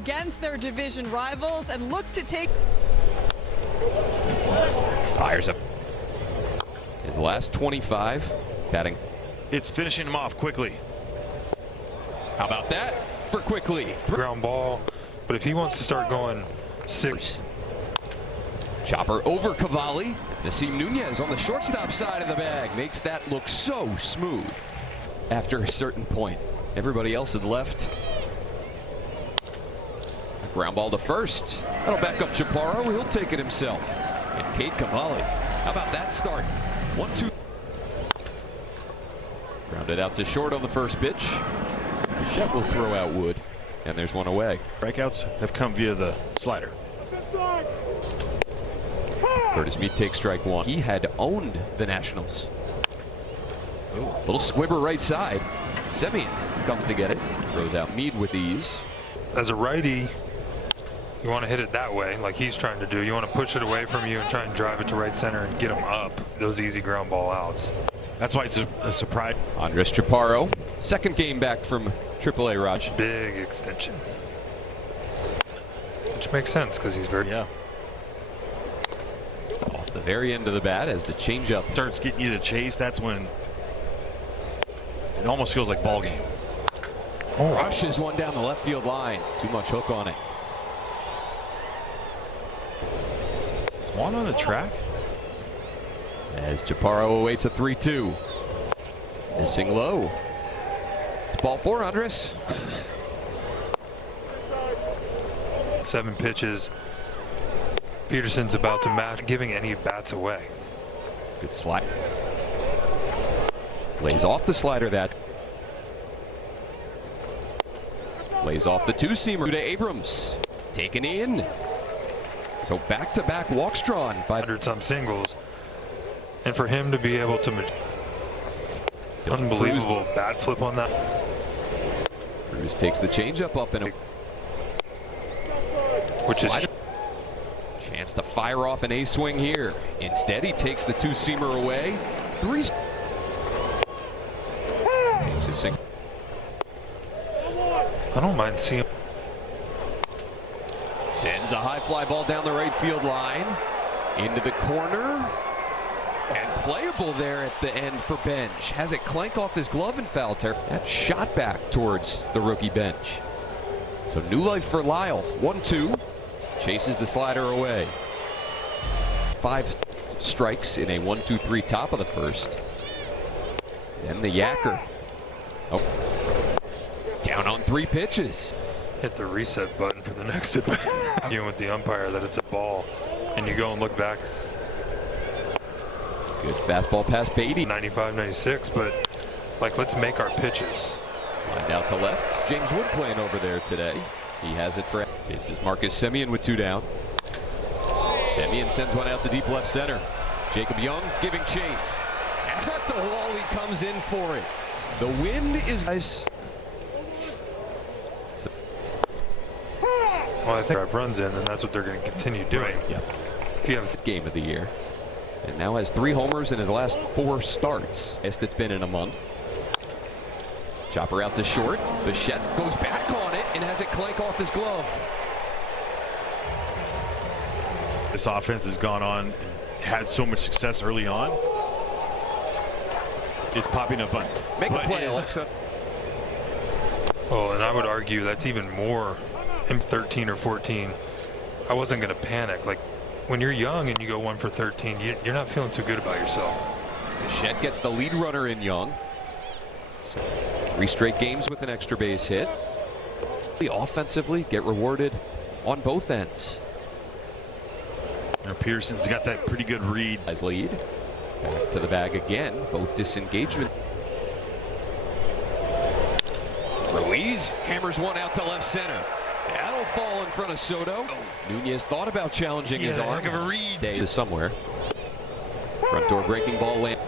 against their division rivals and look to take. Fires up his last 25 batting. It's finishing him off quickly. How about that for quickly? Ground ball, but if he wants to start going 6. Chopper over Cavalli. Nasim Nunez on the shortstop side of the bag makes that look so smooth after a certain point. Everybody else had left. Ground ball to first. That'll back up Chaparro. He'll take it himself. And Cade Cavalli. How about that start? 1-2. Grounded out to short on the first pitch. Bichette will throw out Wood. And there's one away. Strikeouts have come via the slider. Curtis Mead takes strike one. He had owned the Nationals. Ooh, little squibber right side. Semien comes to get it. Throws out Mead with ease. As a righty, you want to hit it that way, like he's trying to do. You want to push it away from you and try and drive it to right center and get him up. Those easy ground ball outs. That's why it's a surprise. Andres Chaparro, second game back from AAA Raj. Big extension. Which makes sense because he's very... Yeah. Off the very end of the bat as the changeup Starts getting you to chase. That's when it almost feels like ball game. Oh, rushes one down the left field line. Too much hook on it. Is Juan on the track? As Chaparro awaits a 3-2. Missing low. It's ball 4, Andres. 7 pitches. Peterson's about to match, giving any bats away. Good slide. Lays off the slider that. Lays off the two-seamer to Abrams. Taken in. So back-to-back walks drawn by 100-some singles. And for him to be able to... Unbelievable bat flip on that. Cruz takes the changeup up in a... Which is... Chance to fire off an ace swing here. Instead, he takes the two-seamer away. 3. Takes a single. I don't mind seeing. Sends a high fly ball down the right field line. Into the corner. And playable there at the end for Bench. Has it clank off his glove and foul territory. That shot back towards the rookie Bench. So new life for Lyle. 1-2. Chases the slider away. 5 strikes in a 1-2-3 top of the first. Then the yacker. Oh. Down on 3 pitches. Hit the reset button for the next at bat. Arguing with the umpire that it's a ball. And you go and look back. Good fastball past Beatty. 95-96, but like, let's make our pitches. Lined out to left. James Wood playing over there today. He has it for. This is Marcus Semien with 2 down. Semien sends one out to deep left center. Jacob Young giving chase. At the wall, he comes in for it. The wind is nice. Well, I think if runs in, and that's what they're going to continue doing. Yep. If you have Game of the year. And now has 3 homers in his last 4 starts. Best it's been in a month. Chopper out to short. Bichette goes back on it and has it clank off his glove. This offense has gone on and had so much success early on. It's popping up bunts. Make a play, Alexa. Oh, and I would argue that's even more. Him 13 or 14. I wasn't going to panic. Like, when you're young and you go 1 for 13, you're not feeling too good about yourself. Bichette gets the lead runner in Young. So 3 straight games with an extra base hit. Offensively, get rewarded on both ends. Now Pearson's got that pretty good read. As lead. Back to the bag again. Both disengagement. Ruiz hammers one out to left center. That'll fall in front of Soto. Nunez thought about challenging his arm. Heck of a read. To somewhere. Front door breaking ball land.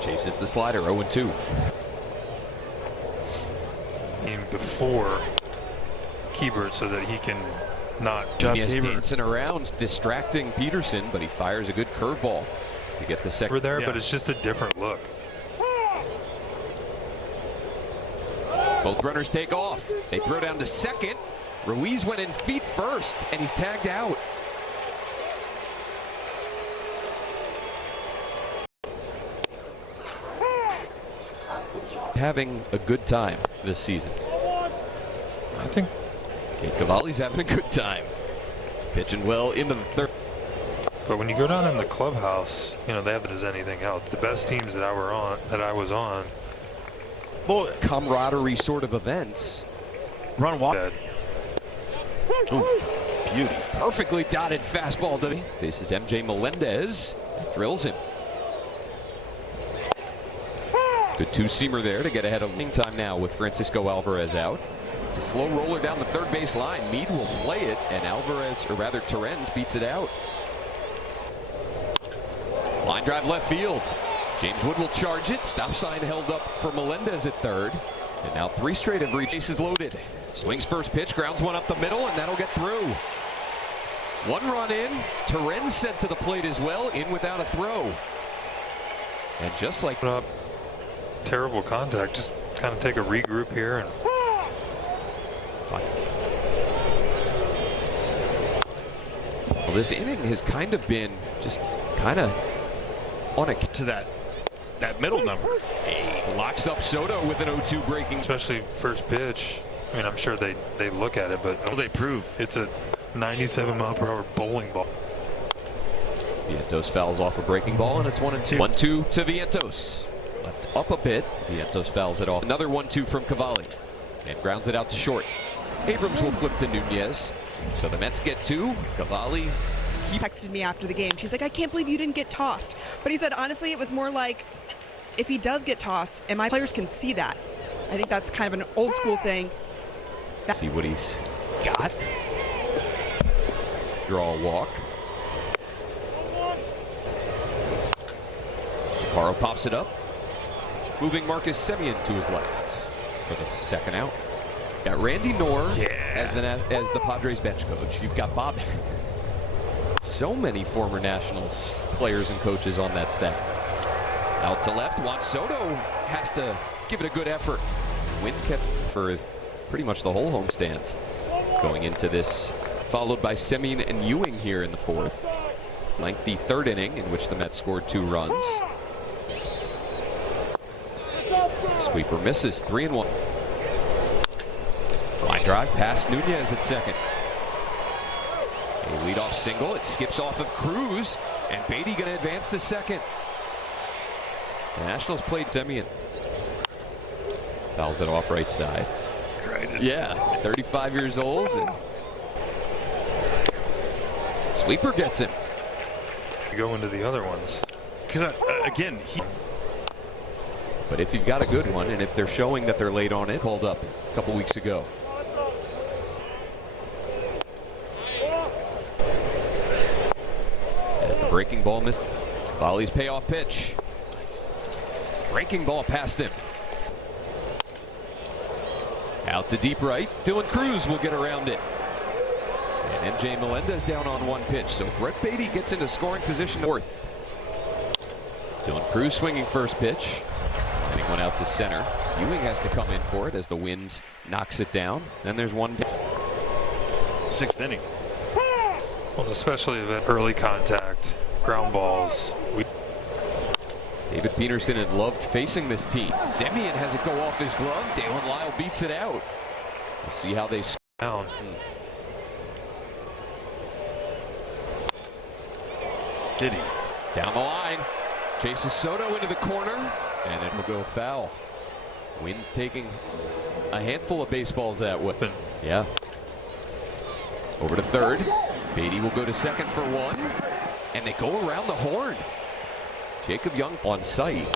Chases the slider. 0-2. Before Keibert so that he can not. Nunez dancing around, distracting Peterson, but he fires a good curveball to get the second. There, but it's just a different look. Both runners take off. They throw down to second. Ruiz went in feet first, and he's tagged out. Having a good time this season. I think Kate Cavalli's having a good time. He's pitching well into the third. But when you go down in the clubhouse, you know, they have it as anything else. The best teams that I was on, well, camaraderie sort of events. Run walk. dead. Ooh, beauty. Perfectly dotted fastball to the faces MJ Melendez. Drills him. Good two-seamer there to get ahead of time now with Francisco Alvarez out. It's a slow roller down the third base line. Meade will play it, and Alvarez, or rather Torrens, beats it out. Line drive left field. James Wood will charge it. Stop sign held up for Melendez at third. And now three straight have reached. Bases loaded. Swings first pitch, grounds one up the middle, and that'll get through. One run in. Torrens sent to the plate as well, in without a throw. And just like Terrible contact. Just kind of take a regroup here and. Well, this inning has kind of been just kind of on a To that middle number. He locks up Soto with an 0-2 breaking. Especially first pitch. I mean, I'm sure they look at it, but What do they prove? it's a 97-mile-per-hour bowling ball. Vientos fouls off a breaking ball, and it's 1-2. 1-2 to Vientos. Left up a bit. Vientos fouls it off. Another 1-2 from Cavalli. And grounds it out to short. Abrams will flip to Nunez. So the Mets get two. Cavalli. He texted me after the game. She's like, I can't believe you didn't get tossed. But he said, honestly, it was more like, if he does get tossed, and my players can see that. I think that's kind of an old school thing. See what he's got. Draw a walk. Chaparro pops it up. Moving Marcus Semien to his left for the second out. Got Randy Knorr as the Padres bench coach. You've got Bob. So many former Nationals players and coaches on that staff. Out to left, Juan Soto has to give it a good effort. Wind kept for pretty much the whole homestand going into this. Followed by Semien and Ewing here in the fourth. Lengthy third inning in which the Mets scored 2 runs. Sweeper misses, 3-1. Line drive past Nunez at second. A leadoff single. It skips off of Cruz, and Beatty going to advance to second. The Nationals played Semien. Fouls it off right side. Great. Yeah, 35 years old. And Sweeper gets him. You go into the other ones. Because again, But if you've got a good one, and if they're showing that they're late on it, called up a couple weeks ago. And the breaking ball missed. Volley's payoff pitch. Breaking ball past him. Out to deep right. Dylan Cruz will get around it. And MJ Melendez down on one pitch. So Brett Beatty gets into scoring position fourth. Dylan Cruz swinging first pitch. Hitting one out to center. Ewing has to come in for it as the wind knocks it down. Then there's one. 6th inning. Well, especially if early contact, ground balls. David Peterson had loved facing this team. Semien has it go off his glove. Dalen Lyle beats it out. We'll see how they Down. Did he? Down the line. Chases Soto into the corner, and it will go foul. Wind's taking a handful of baseballs that way. Yeah. Over to third. Beatty will go to second for one, and they go around the horn. Jacob Young on site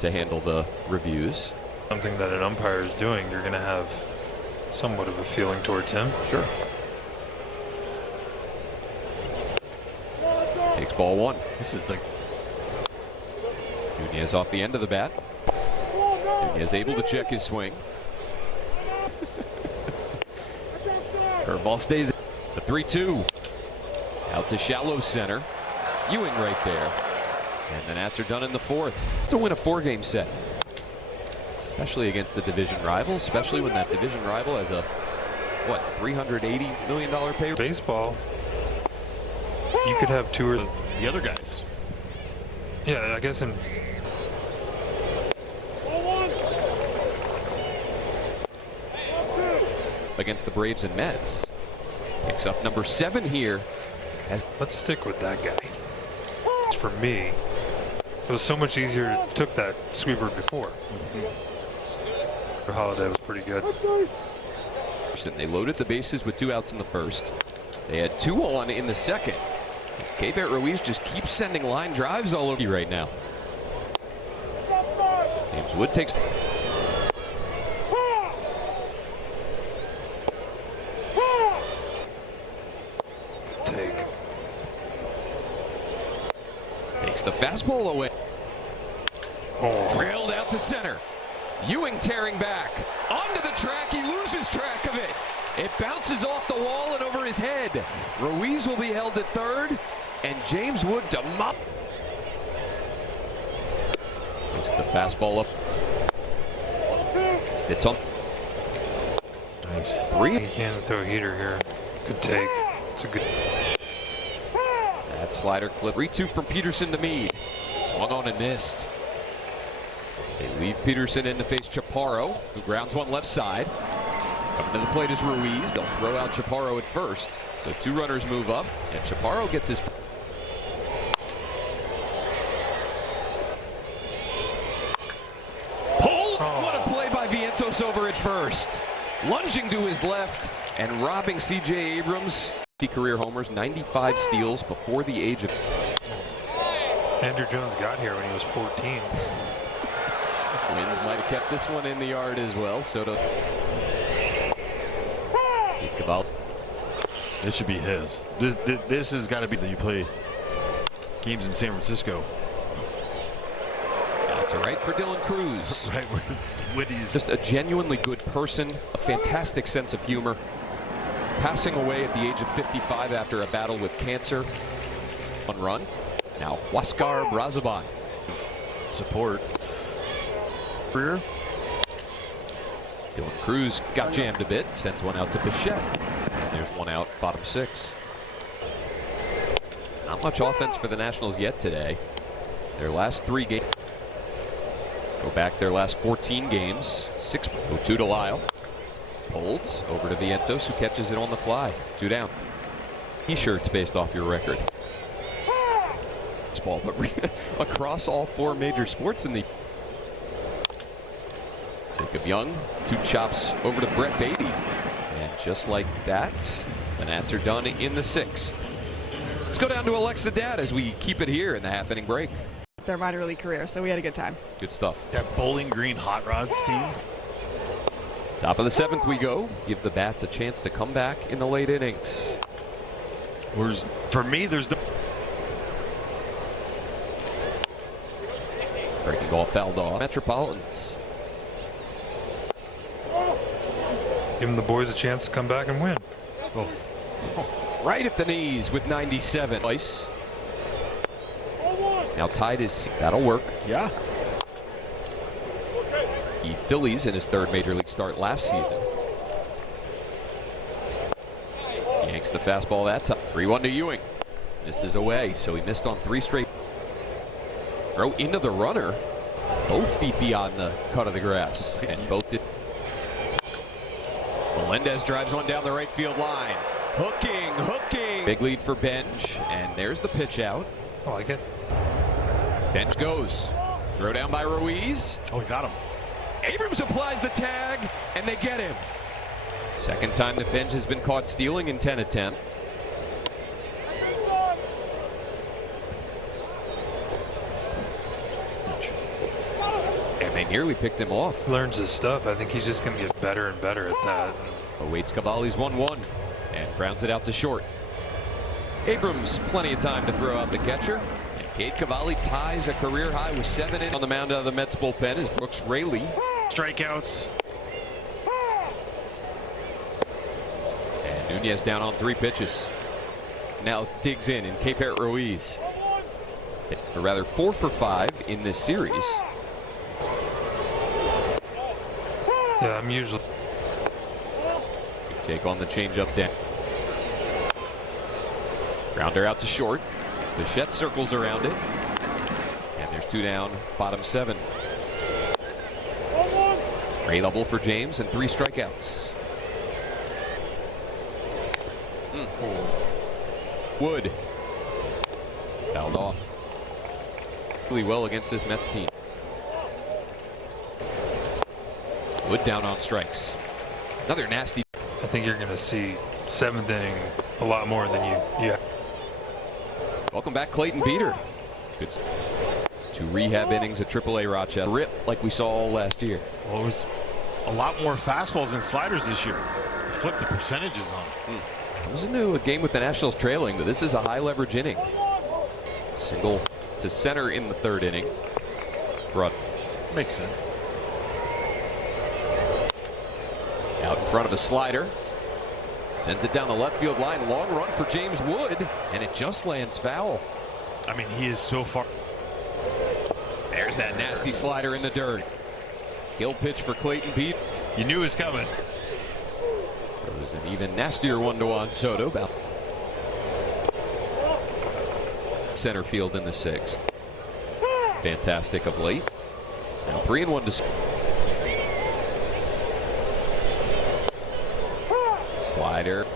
to handle the reviews. Something that an umpire is doing, you're going to have somewhat of a feeling towards him. Sure. Takes ball one. This is the Nunez off the end of the bat. Nunez able to check his swing. Curveball stays. The 3-2. Out to shallow center. Ewing right there. And the Nats are done in the fourth. To win a 4-game set. Especially against the division rival. Especially when that division rival has a what, $380 million pay? Baseball, you could have two or The other guys. yeah, I guess in against the Braves and Mets. Picks up number 7 here. let's stick with that guy. For me, it was so much easier. Took that sweeper before. Holiday was pretty good. They loaded the bases with 2 outs in the first. They had 2 on in the second. Keibert Ruiz just keeps sending line drives all over you right now. James Wood takes. Takes the fastball away. Oh. Drilled out to center. Ewing tearing back. Onto the track. He loses track of it. It bounces off the wall and over his head. Ruiz will be held at third. And James Wood takes the fastball up. Spits on. Nice. 3. You can't throw a heater here. Good take. It's a good. That slider clip. 3-2 from Peterson to Meade. Swung on and missed. They leave Peterson in to face Chaparro, who grounds one left side. Coming to the plate is Ruiz. They'll throw out Chaparro at first. So 2 runners move up, and Chaparro gets his. Pulled! What a play by Vientos over at first. Lunging to his left and robbing C.J. Abrams. Career homers, 95 steals before the age of. Andrew Jones got here when he was 14. Wind might have kept this one in the yard as well. Soto. This should be his. This has got to be that you play games in San Francisco. Out to right for Dylan Cruz. Right where Woody's. Just a genuinely good person, a fantastic sense of humor. Passing away at the age of 55 after a battle with cancer. 1 run. Now Huascar Brazaban. Support. Career. Dylan Cruz got jammed a bit, sends one out to Bichette. And there's 1 out, bottom 6. Not much offense for the Nationals yet today. Their last 3 games. Go back their last 14 games. 6-2 to Lyle. Holds over to Vientos, who catches it on the fly. 2 down. T-shirts based off your record. Baseball, but across all 4 major sports in the. Jacob Young, 2 chops over to Brett Beatty. And just like that, the Nats are done in the 6th. Let's go down to Alexa Dad as we keep it here in the half-inning break. Their minor league career, so we had a good time. Good stuff. That Bowling Green Hot Rods team. Top of the 7th we go. Give the bats a chance to come back in the late innings. Whereas for me, there's no. Breaking ball fouled off. Metropolitans. Give them the boys a chance to come back and win. Oh. Right at the knees with 97. Ice. Now tied his. That'll work. Yeah. The Phillies in his 3rd major league start last season. Yanks the fastball that time. 3-1 to Ewing. This is away, so he missed on 3 straight. Throw into the runner. Both feet beyond the cut of the grass, and both did. Melendez drives one down the right field line. Hooking. Big lead for Benj, and there's the pitch out. I like it. Benj goes. Throw down by Ruiz. Oh, he got him. Abrams applies the tag, and they get him. Second time that Benj has been caught stealing in 10 attempts. And they nearly picked him off. Learns his stuff. I think he's just going to get better and better at that. Awaits Cavalli's 1-1 and grounds it out to short. Abrams plenty of time to throw out the catcher. And Cade Cavalli ties a career high with 7 in on the mound out of the Mets bullpen is Brooks Raley. Strikeouts. And Nunez down on 3 pitches. Now digs in Keibert Ruiz. Or rather 4 for 5 in this series. Yeah, I'm usually. Take on the changeup down. Grounder out to short. Bichette circles around it. And there's 2 down, bottom 7. Ray double for James and 3 strikeouts. Wood. Fouled off. Really well against this Mets team. Wood down on strikes. Another nasty. I think you're going to see 7th inning a lot more than you. Welcome back, Clayton Beeter. Good. 2 rehab innings at AAA Rochester. Rip like we saw all last year. Well, it was a lot more fastballs than sliders this year. Flip the percentages on. Comes into a game with the Nationals trailing, but this is a high leverage inning. Single to center in the 3rd inning. Brought. Makes sense. Out in front of a slider. Sends it down the left field line. Long run for James Wood, and it just lands foul. I mean, he is so far. There's that nasty slider in the dirt. Kill pitch for Clayton Beeter. You knew it was coming. Throws an even nastier one to Juan Soto. Center field in the 6th. Fantastic of late. Now 3-1 to slider.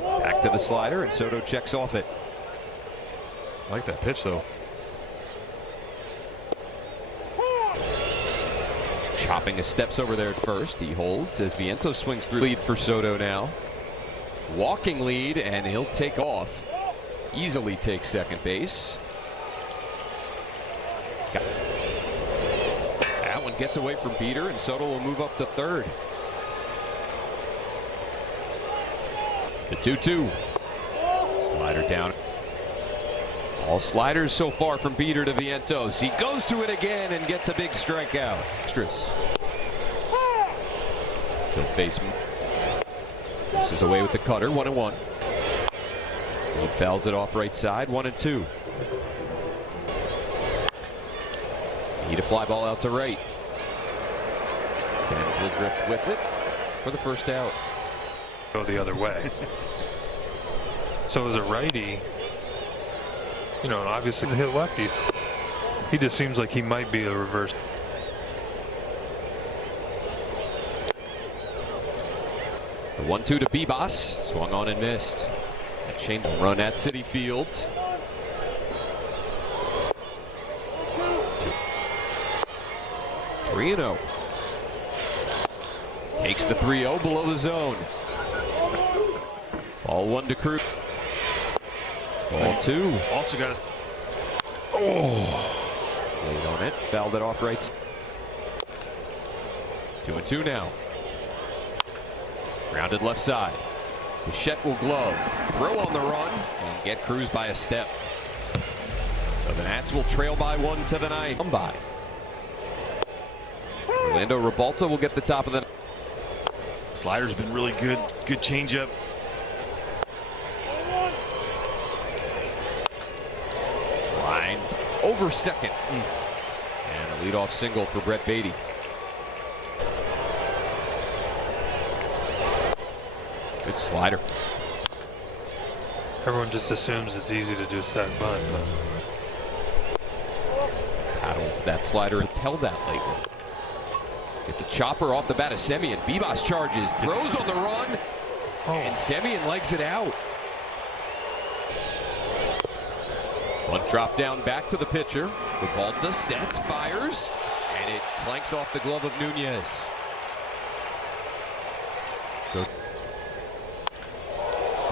Back to the slider, and Soto checks off it. I like that pitch, though. Chopping his steps over there at first. He holds as Vientos swings through. Lead for Soto now. Walking lead, and he'll take off. Easily take second base. That one gets away from Beeter, and Soto will move up to 3rd. The 2-2. Slider down. All sliders so far from Beeter to Vientos. He goes to it again and gets a big strikeout. He'll face him. This is away with the cutter. 1-1. He fouls it off right side. 1-2. Need a fly ball out to right. Benz will drift with it for the first out. Go the other way. So as a righty, you know, obviously to hit lefties, he just seems like he might be a reverse. The 1-2 to Bibas. Swung on and missed. That chain run at City Field. Reno takes the 3-0 below the zone. Ball 1 to Cruz. Ball 2. Also got a. Laid on it. Fouled it off right. 2-2 now. Grounded left side. Bichette will glove. Throw on the run and get Cruz by a step. So the Nats will trail by 1 to the 9th. Come by. Orlando Rebalta will get the top of the. Slider's been really good. Good changeup. Lines over second. And a leadoff single for Brett Beatty. Good slider. Everyone just assumes it's easy to do a sack bunt, but Paddles that slider and tell that lately. Gets a chopper off the bat of Semien. Bibas charges, throws on the run, and Semien legs it out. One drop down back to the pitcher. Rebalta sets, fires, and it clanks off the glove of Nunez.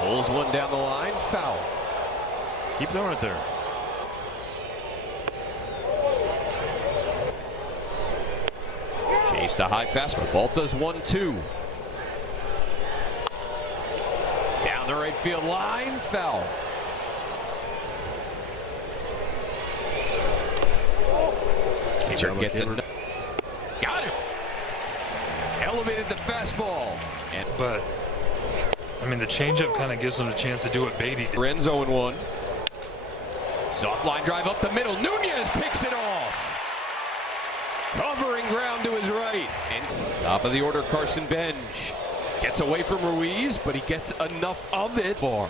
Pulls one down the line, foul. Keep throwing it there. Chased a high fastball. Rebalta's 1-2. Down the right field line, foul. Pitcher gets it. Got him. Elevated the fastball. but I mean the changeup kind of gives him a chance to do what Beatty did. Renz 0-1. Soft line drive up the middle. Nunez picks it off. Covering ground to his right. And top of the order, Carson Bench gets away from Ruiz, but he gets enough of it for.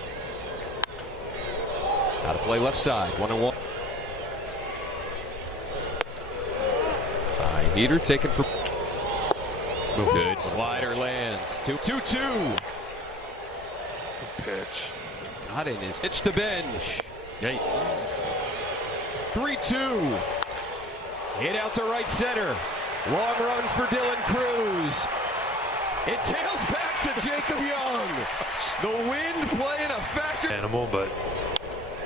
Out of play left side, 1-1. High heater taken for. Good slider lands. 2-2. Pitch. Got in his pitch to Bench. Hey. 3-2. Hit out to right center. Long run for Dylan Cruz. It tails back to Jacob Young. The wind playing a factor. Animal, but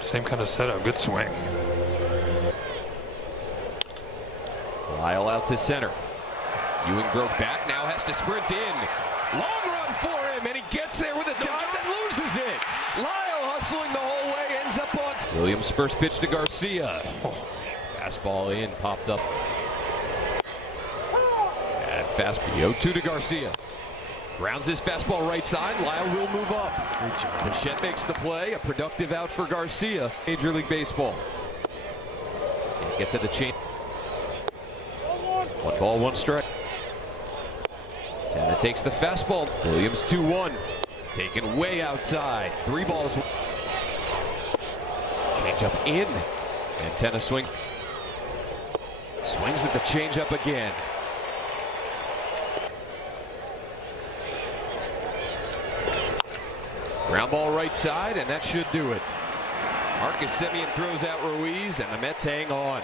same kind of setup. Good swing. Lyle out to center. Ewing broke back, now has to sprint in. Long run for him, and he gets there with a dive, then loses it. Lyle hustling the whole way, ends up on. Williams' first pitch to Garcia. Fastball in, popped up. And fastball, 0-2 to Garcia. Grounds his fastball right side. Lyle will move up. Bichette makes the play. A productive out for Garcia. Major League Baseball. Can't get to the chain. 1 ball, 1 strike. Tana takes the fastball. Williams 2-1. Taken way outside. 3 balls. Change up in. And Tana swing. Swings at the change up again. Ground ball right side, and that should do it. Marcus Semien throws out Ruiz, and the Mets hang on.